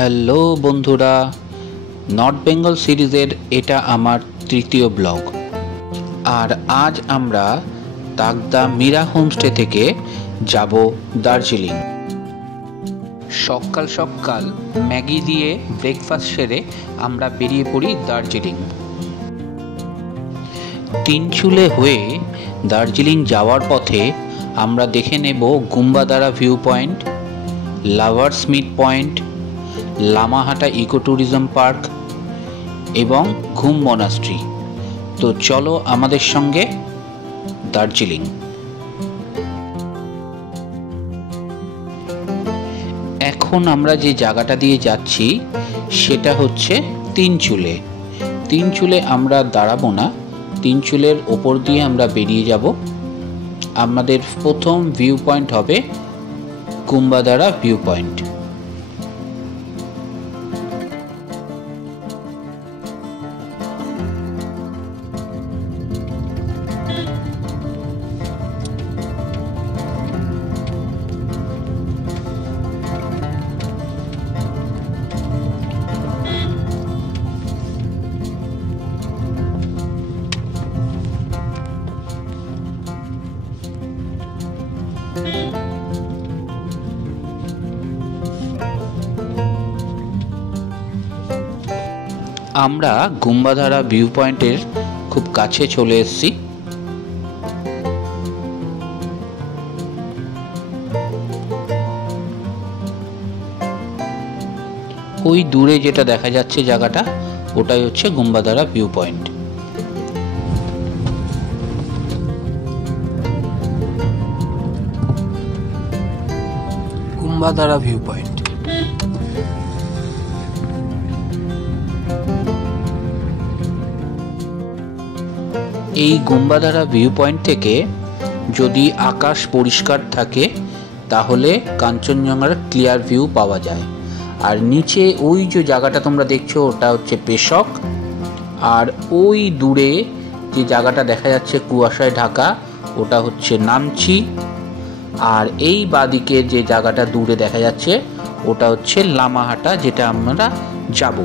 Hello বন্ধুরা, north Bengal সিরিজের এটা আমার তৃতীয় ব্লগ। আর আজ আমরা তাকদা মীরা হোমস্টে থেকে যাব দার্জিলিং। সকাল সকাল ম্যাগি দিয়ে ব্রেকফাস্ট সেরে আমরা বেরিয়ে পড়ি দার্জিলিং। তিনচুলে হয়ে দার্জিলিং যাওয়ার পথে আমরা দেখে নেব Gumbadara view point, lovers meet point, Lamahatta eco tourism park এবং ঘুম মনাস্ট্রি। তো চলো আমাদের সঙ্গে দার্জিলিং। এখন আমরা যে জায়গাটা দিয়ে যাচ্ছি সেটা হচ্ছে তিনচুলে। তিনচুলে আমরা দাঁড়াবো না, তিনচুলের ওপর দিয়ে আমরা বেরিয়ে যাব। আমাদের প্রথম ভিউ পয়েন্ট হবে গুম্বাদারা ভিউ পয়েন্ট। আমরা গুম্বাদারা ভিউ পয়েন্টের খুব কাছে চলে এসেছি। ওই দূরে যেটা দেখা যাচ্ছে জায়গাটা, ওটাই হচ্ছে Gumbadara view point. Gumbadara view point. এই গুম্বাদারা ভিউ পয়েন্ট থেকে যদি আকাশ পরিষ্কার থাকে তাহলে কাঞ্চনজঙ্ঘার ক্লিয়ার ভিউ পাওয়া যায়। আর নিচে ওই যে জায়গাটা তোমরা দেখছো ওটা হচ্ছে পেশক, আর ওই দূরে যে জায়গাটা দেখা যাচ্ছে কুয়াশায় ঢাকা ওটা হচ্ছে নামচি, আর এই বাদিকে যে জায়গাটা দূরে দেখা যাচ্ছে ওটা হচ্ছে লামাহাটা, যেটা আমরা যাব।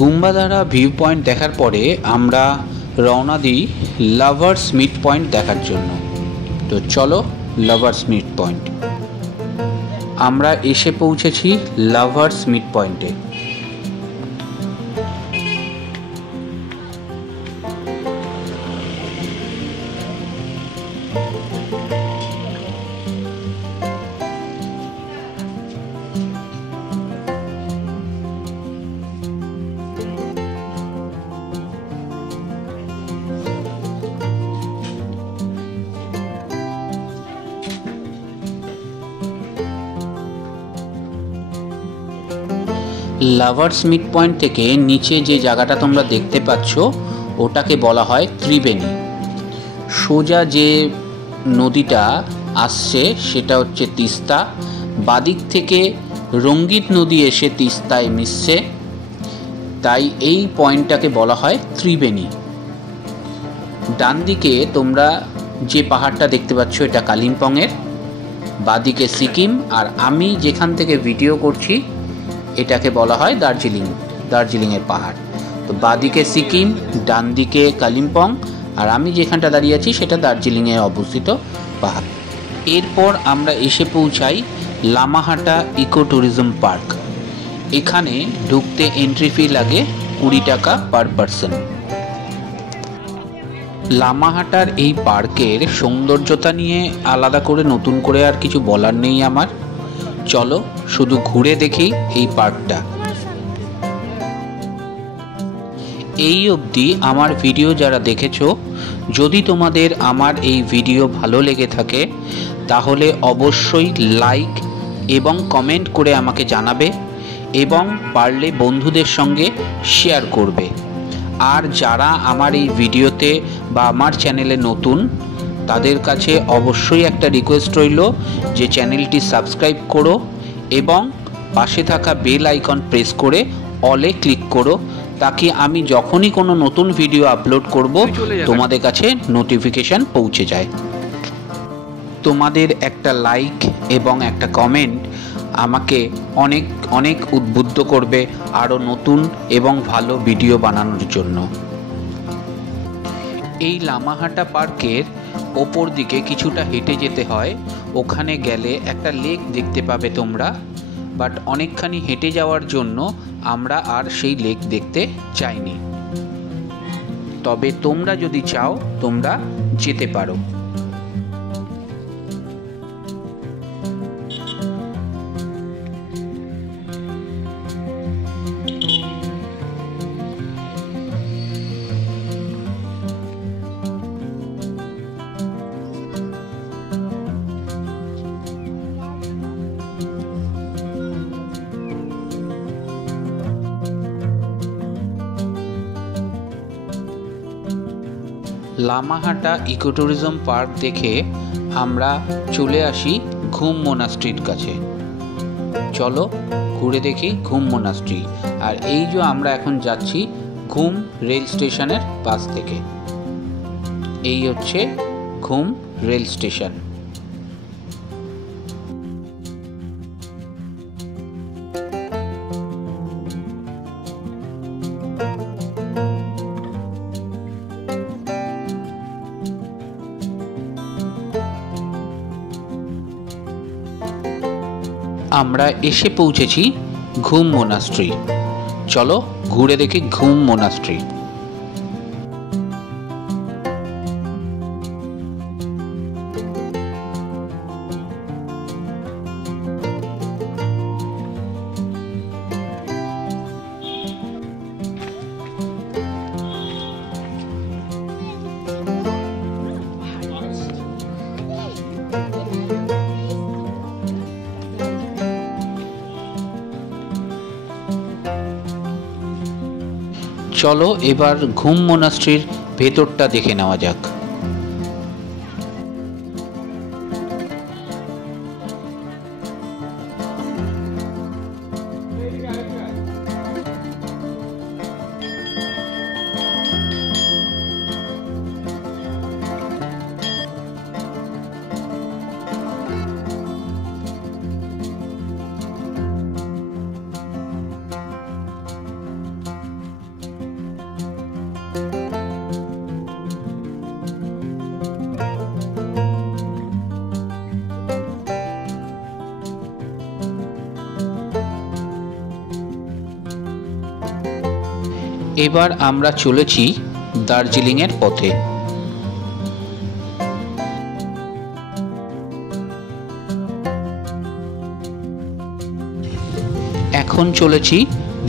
গুম্বাদারা ভিউ পয়েন্ট দেখার পরে আমরা রওনা দিই লাভার্স মিট পয়েন্ট দেখার জন্য। তো চলো লাভার্স মিট পয়েন্ট। আমরা এসে পৌঁছেছি লাভার্স মিট পয়েন্টে। লাভার্স মিট পয়েন্ট থেকে নিচে যে জায়গাটা তোমরা দেখতে পাচ্ছ ওটাকে বলা হয় ত্রিবেণী। সোজা যে নদীটা আসছে সেটা হচ্ছে তিস্তা, বাদিক থেকে রঙ্গিত নদী এসে তিস্তায় মিশছে, তাই এই পয়েন্টটাকে বলা হয় ত্রিবেণী। ডান দিকে তোমরা যে পাহাড়টা দেখতে পাচ্ছ এটা কালিম্পংয়ের, বাদিকে সিকিম, আর আমি যেখান থেকে ভিডিও করছি এটাকে বলা হয় দার্জিলিংয়ের পাহাড়। তো বাদিকে সিকিম, ডান দিকে কালিম্পং, আর আমি যেখানটা দাঁড়িয়ে আছি সেটা দার্জিলিংয়ে অবস্থিত পাহাড়। এরপর আমরা এসে পৌঁছাই লামাহাটা ইকো ট্যুরিজম পার্ক। এখানে ঢুকতে এন্ট্রি ফি লাগে 20 টাকা পার পারসন। লামাহাটার এই পার্কের সৌন্দর্যতা নিয়ে আলাদা করে নতুন করে আর কিছু বলার নেই আমার। চলো শুধু ঘুরে দেখি এই পার্কটা। এই অবধি আমার ভিডিও যারা দেখেছো, যদি তোমাদের আমার এই ভিডিও ভালো লেগে থাকে তাহলে অবশ্যই লাইক এবং কমেন্ট করে আমাকে জানাবে এবং পারলে বন্ধুদের সঙ্গে শেয়ার করবে। আর যারা আমার এই ভিডিওতে বা আমার চ্যানেলে নতুন, তাদের কাছে অবশ্যই একটা রিকোয়েস্ট রইল যে চ্যানেলটি সাবস্ক্রাইব করো এবং পাশে থাকা বেল আইকন প্রেস করে অলে ক্লিক করো, তাকে আমি যখনই কোনো নতুন ভিডিও আপলোড করব তোমাদের কাছে নোটিফিকেশান পৌঁছে যায়। তোমাদের একটা লাইক এবং একটা কমেন্ট আমাকে অনেক অনেক উদ্বুদ্ধ করবে আরও নতুন এবং ভালো ভিডিও বানানোর জন্য। এই লামাহাটা পার্কের ওপর দিকে কিছুটা হেঁটে যেতে হয়। ওখানে গেলে একটা লেক দেখতে পাবে তোমরা, বাট অনেকখানি হেঁটে যাওয়ার জন্য আমরা আর সেই লেক দেখতে চাইনি। তবে তোমরা যদি চাও তোমরা যেতে পারো। লামাহাটা ইকো ট্যুরিজম পার্ক দেখে আমরা চলে আসি ঘুম মোনাস্ট্রির কাছে। চলো ঘুরে দেখি ঘুম মোনাস্ট্রি। আর এই যে আমরা এখন যাচ্ছি ঘুম রেল স্টেশনের পাশ থেকে। এই হচ্ছে ঘুম রেল স্টেশন। আমরা এসে পৌঁছেছি ঘুম মোনাস্ট্রি। চলো ঘুরে দেখি ঘুম মোনাস্ট্রি। চলো এবার ঘুম মোনাস্ট্রির ভেতরটা দেখে নেওয়া যাক। এবার আমরা চলেছি দার্জিলিংয়ের পথে। এখন চলেছি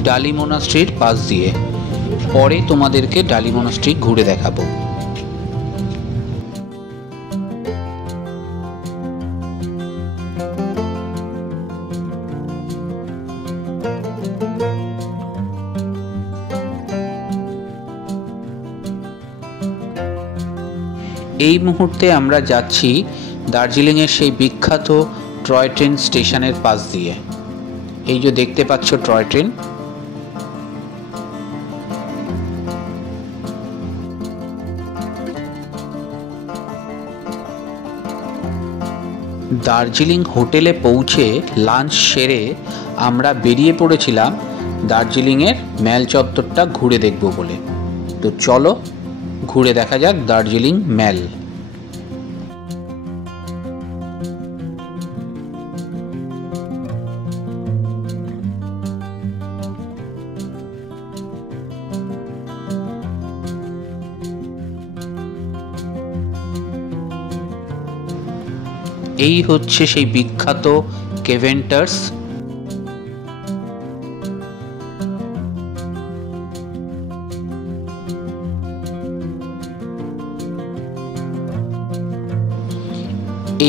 ডালি মোনাস্ট্রির পাশ দিয়ে। পরে তোমাদেরকে ডালি মোনাস্ট্রি ঘুরে দেখাবো। এই মুহূর্তে আমরা যাচ্ছি দার্জিলিংয়ের সেই বিখ্যাত টয় ট্রেন স্টেশনের পাশ দিয়ে। এই যে দেখতে পাচ্ছ টয় ট্রেন। দার্জিলিং হোটেলে পৌঁছে লাঞ্চ সেরে আমরা বেরিয়ে পড়েছিলাম দার্জিলিংয়ের ম্যাল চত্বরটা ঘুরে দেখব বলে। তো চলো ঘুরে দেখা যাক দার্জিলিং ম্যাল। এই হচ্ছে সেই বিখ্যাত কেভেন্টার্স।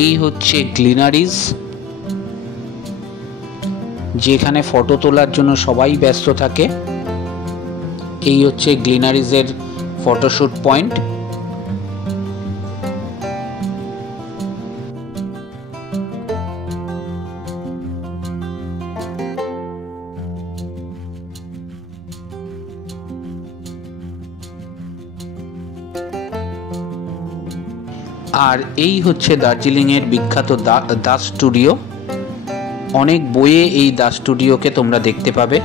এই হচ্ছে গ্লিনারিজ, যেখানে ফটো তোলার জন্য সবাই ব্যস্ত থাকে। এই হচ্ছে গ্লিনারিজের ফটোশুট পয়েন্ট। আর এই হচ্ছে দার্জিলিংয়ের বিখ্যাত দাস স্টুডিও। অনেক বইয়ে এই দাস স্টুডিওকে তোমরা দেখতে পাবে।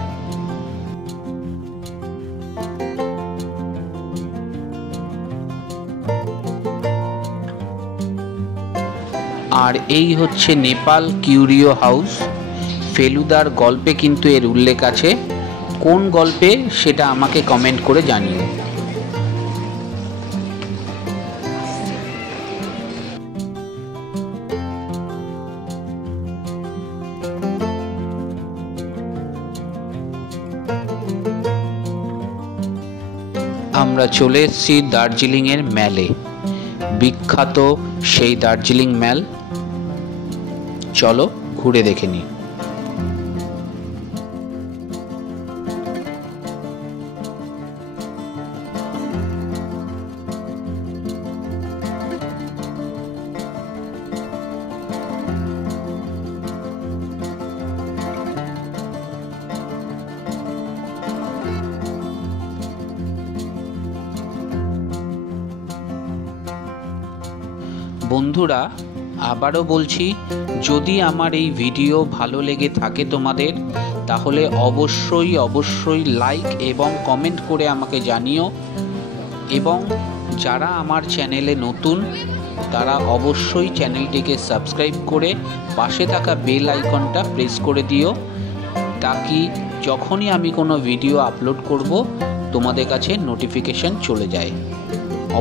আর এই হচ্ছে নেপাল কিউরিও হাউস। ফেলুদার গল্পে কিন্তু এর উল্লেখ আছে। কোন গল্পে সেটা আমাকে কমেন্ট করে জানিও। আমরা চলে এসেছি দার্জিলিংয়ের ম্যালে, বিখ্যাত সেই দার্জিলিং ম্যাল। চলো ঘুরে দেখে নিই। বন্ধুরা, আবারও বলছি, যদি আমার এই ভিডিও ভালো লেগে থাকে তোমাদের, তাহলে অবশ্যই লাইক এবং কমেন্ট করে আমাকে জানিও। এবং যারা আমার চ্যানেলে নতুন, তারা অবশ্যই চ্যানেলটিকে সাবস্ক্রাইব করে পাশে থাকা বেল আইকনটা প্রেস করে দিও, তাকি যখনই আমি কোনো ভিডিও আপলোড করব তোমাদের কাছে নোটিফিকেশন চলে যায়।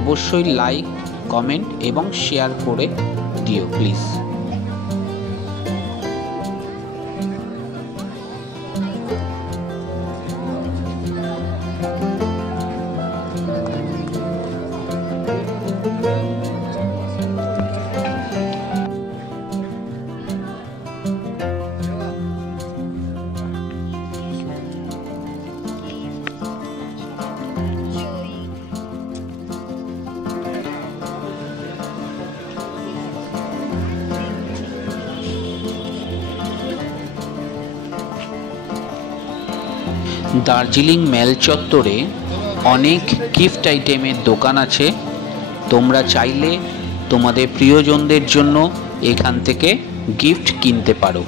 অবশ্যই লাইক, কমেন্ট এবং শেয়ার করে দিও প্লিজ। দার্জিলিং মেল চত্বরে অনেক গিফট আইটেমের দোকান আছে। তোমরা চাইলে তোমাদের প্রিয়জনদের জন্য এখান থেকে গিফট কিনতে পারো।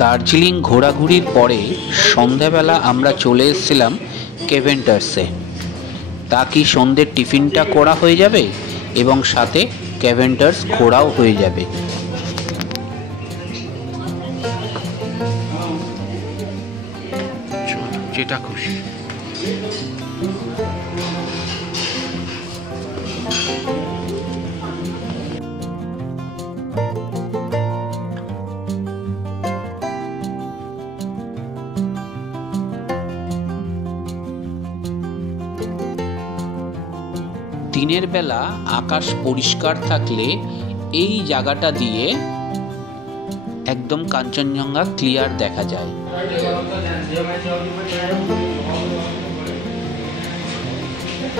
দার্জিলিং ঘোরাঘুরির পরে সন্ধ্যাবেলা আমরা চলে এসেছিলাম কেভেন্টার্সে। তা কি সন্ধ্যের টিফিনটা করা হয়ে যাবে এবং সাথে কেভেন্টার্স ঘোরাও হয়ে যাবে। যেটা খুশি। দিনের বেলা আকাশ পরিষ্কার থাকলে এই জায়গাটা দিয়ে একদম কাঞ্চনজঙ্ঘা ক্লিয়ার দেখা যায়। আর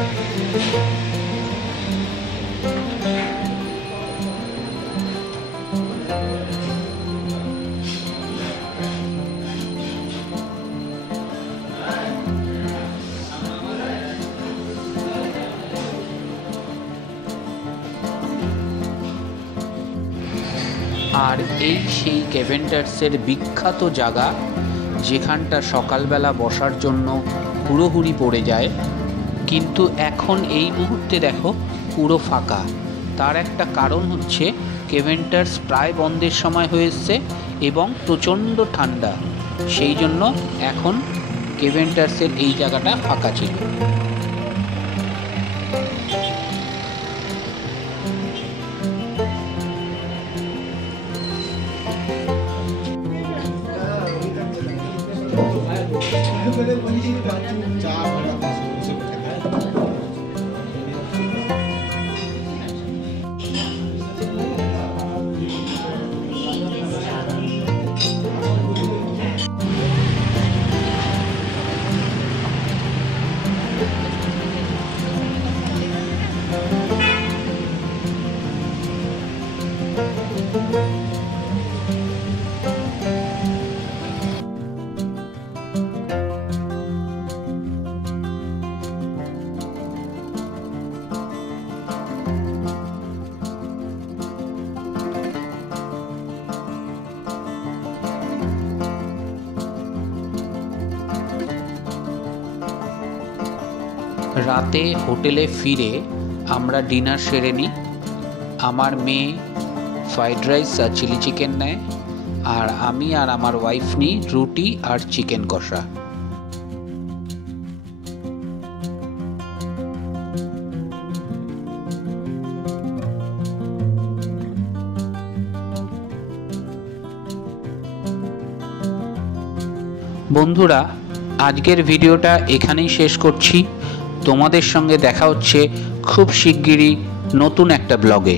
এই সেই ক্যাভেন্ডার্সের বিখ্যাত জায়গা, যেখানটা সকালবেলা বসার জন্য হুড়োহুড়ি পড়ে যায়, কিন্তু এখন এই মুহূর্তে দেখো পুরো ফাঁকা। তার একটা কারণ হচ্ছে ক্যাভেন্ডার্স প্রায় বন্ধের সময় হয়ে এসছে এবং প্রচণ্ড ঠান্ডা, সেই জন্য এখন ক্যাভেন্ডার্সের এই জায়গাটা ফাঁকা ছিল। রাতে হোটেলে ফিরে আমরা ডিনার সেরে নিই। আমার মেয়ে ফ্রাইড রাইস আর চিলি চিকেন নেয়, আর আমি আর আমার ওয়াইফ নিই রুটি আর চিকেন কষা। বন্ধুরা, আজকের ভিডিওটা এখানেই শেষ করছি। তোমাদের সঙ্গে দেখা হচ্ছে খুব শিগগিরই নতুন একটা ব্লগে।